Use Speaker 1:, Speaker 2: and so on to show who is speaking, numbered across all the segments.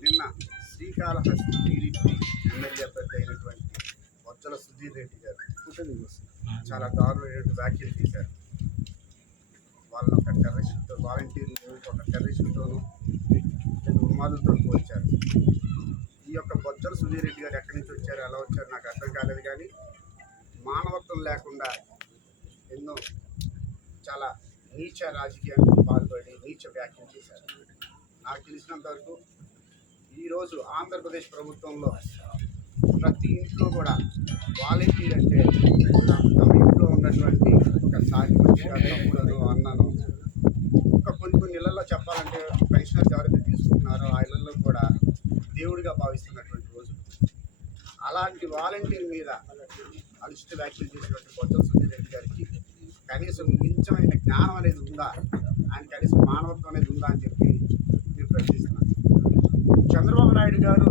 Speaker 1: నిన్న Srikalahasti TDP MLA అభ్యర్థి అయినటువంటి బొజ్జల సుధీర్ రెడ్డి గారు చాలా దారుణమైనటువంటి వ్యాఖ్యలు చేశారు. వాళ్ళని ఒక టెర్రరిస్ట్తో వాలంటీర్లు ఒక టెర్రరిస్ట్తోనూ రెండు ఉన్మాదులతో పోల్చారు. ఈ యొక్క బొజ్జల సుధీర్ రెడ్డి గారు ఎక్కడి నుంచి వచ్చారు ఎలా వచ్చారు నాకు అర్థం కాలేదు కానీ మానవత్వం లేకుండా ఎన్నో చాలా నీచ రాజకీయాలకు పాల్పడి నీచ వ్యాఖ్యలు చేశారు. నాకు తెలిసినంత వరకు ఈరోజు ఆంధ్రప్రదేశ్ ప్రభుత్వంలో ప్రతి ఇంట్లో కూడా వాలంటీర్ అంటే తమ ఇంట్లో ఉన్నటువంటి ఒక సాటి మనిషిగా అన్నను ఇంకా కొన్ని కొన్ని ఇళ్ళలో చెప్పాలంటే పెన్షనర్స్ ఎవరైతే తీసుకుంటున్నారో. ఆ ఇళ్ళలో కూడా దేవుడిగా భావిస్తున్నటువంటి రోజు. అలాంటి వాలంటీర్ మీద అనుచిత వ్యాఖ్యలు చేసినటువంటి బొత్స సుధీర్ రెడ్డి గారికి కనీసం మించమైన జ్ఞానం అనేది ఉందా? ఆయన కనీసం మానవత్వం అనేది ఉందా అని చెప్పి నేను ప్రశ్నిస్తున్నాను. చంద్రబాబు నాయుడు గారు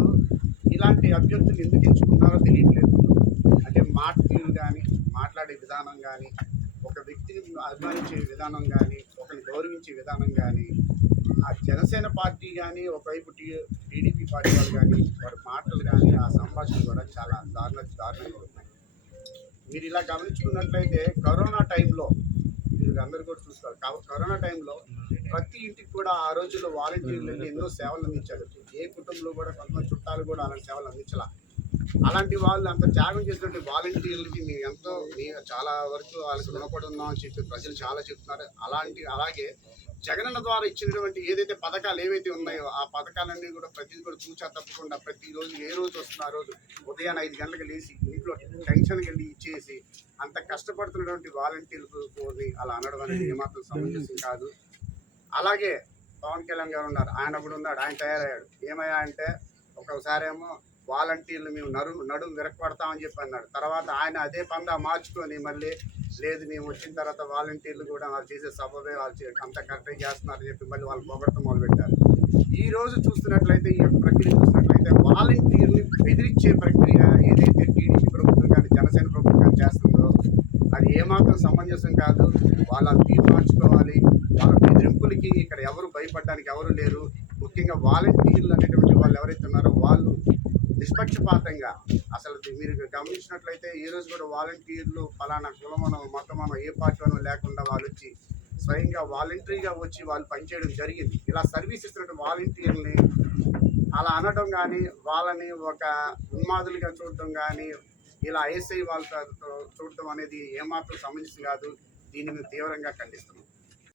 Speaker 1: ఇలాంటి అభ్యర్థులు ఎందుకు ఎంచుకున్నారో తెలియట్లేదు. అంటే మాట తీరు కానీ మాట్లాడే విధానం కానీ ఒక వ్యక్తిని అభిమానించే విధానం కానీ ఒకరిని గౌరవించే విధానం కానీ ఆ జనసేన పార్టీ కానీ ఒకవైపు టీ టీడీపీ పార్టీ వాళ్ళు కానీ వారి మాటలు కానీ ఆ సంభాషణ కూడా చాలా దారుణ దారుణంగా ఉన్నాయి. మీరు ఇలా గమనించుకున్నట్లయితే కరోనా టైంలో మీరు అందరు కూడా చూస్తారు కరోనా టైంలో ప్రతి ఇంటికి కూడా ఆ రోజుల్లో వాలంటీర్లు ఎన్నో సేవలు అందించారు. ఏ కుటుంబంలో కూడా కొంతమంది చుట్టాలు కూడా అలాంటి సేవలు అందించాల. అలాంటి వాళ్ళు అంత త్యాగం చేసినటువంటి వాలంటీర్లకి మేము ఎంతో మేము చాలా వరకు వాళ్ళకి రుణపడి ఉన్నాం అని చెప్పి ప్రజలు చాలా చెప్తున్నారు. అలాంటి అలాగే జగనన్న ద్వారా ఇచ్చినటువంటి ఏదైతే పథకాలు ఏవైతే ఉన్నాయో ఆ పథకాలన్నీ కూడా ప్రతిదీ కూడా చూచా తప్పకుండా ప్రతిరోజు ఏ రోజు వస్తున్న ఆ రోజు ఉదయాన్నే ఐదు గంటలకు లేచి ఇంట్లో టెన్షన్కి వెళ్ళి ఇచ్చేసి అంత కష్టపడుతున్నటువంటి వాలంటీర్లు అలా అనడం అనేది ఏమాత్రం సమంజసం కాదు. అలాగే పవన్ కళ్యాణ్ గారు ఉన్నారు. ఆయన కూడా ఉన్నాడు. ఆయన తయారయ్యాడు. ఏమయ్యా అంటే ఒకసారి ఏమో వాలంటీర్లు మేము నడు నడుము విరక్పడతామని చెప్పి అన్నాడు. తర్వాత ఆయన అదే పందా మార్చుకొని మళ్ళీ లేదు మేము వచ్చిన తర్వాత వాలంటీర్లు కూడా వాళ్ళు చేసే సభవే వాళ్ళు అంత కరెక్ట్గా చేస్తున్నారని చెప్పి మళ్ళీ వాళ్ళు పొగడతం మొదలుపెట్టారు. ఈ రోజు చూస్తున్నట్లయితే ఈ యొక్క ప్రక్రియ చూసినట్లయితే వాలంటీర్ని బెదిరించే ప్రక్రియ ఏదైతే టీడీపీ ప్రభుత్వం కానీ జనసేన ప్రభుత్వం కానీ చేస్తుందో అది ఏమాత్రం సమంజసం కాదు. వాళ్ళ తీరు మార్చుకోవాలి. బెదిరింపులకి ఇక్కడ ఎవరు భయపడడానికి ఎవరు లేరు. ముఖ్యంగా వాలంటీర్లు అనేటువంటి వాళ్ళు ఎవరైతే ఉన్నారో వాళ్ళు నిష్పక్షపాతంగా అసలు మీరు గమనించినట్లయితే ఈ రోజు కూడా వాలంటీర్లు ఫలానా కులమనో మతమనో ఏ పార్టీనో లేకుండా వాళ్ళు వచ్చి స్వయంగా వాలంటరీగా వచ్చి వాళ్ళు పనిచేయడం జరిగింది. ఇలా సర్వీస్ ఇస్తున్నటువంటి వాలంటీర్ని అలా అనడం కానీ వాళ్ళని ఒక ఉన్మాదులుగా చూడటం కానీ ఇలా ఐఎస్ఐ వాళ్ళతో చూడటం అనేది ఏమాత్రం సమంజసం కాదు. దీన్ని మేము తీవ్రంగా ఖండిస్తున్నాం.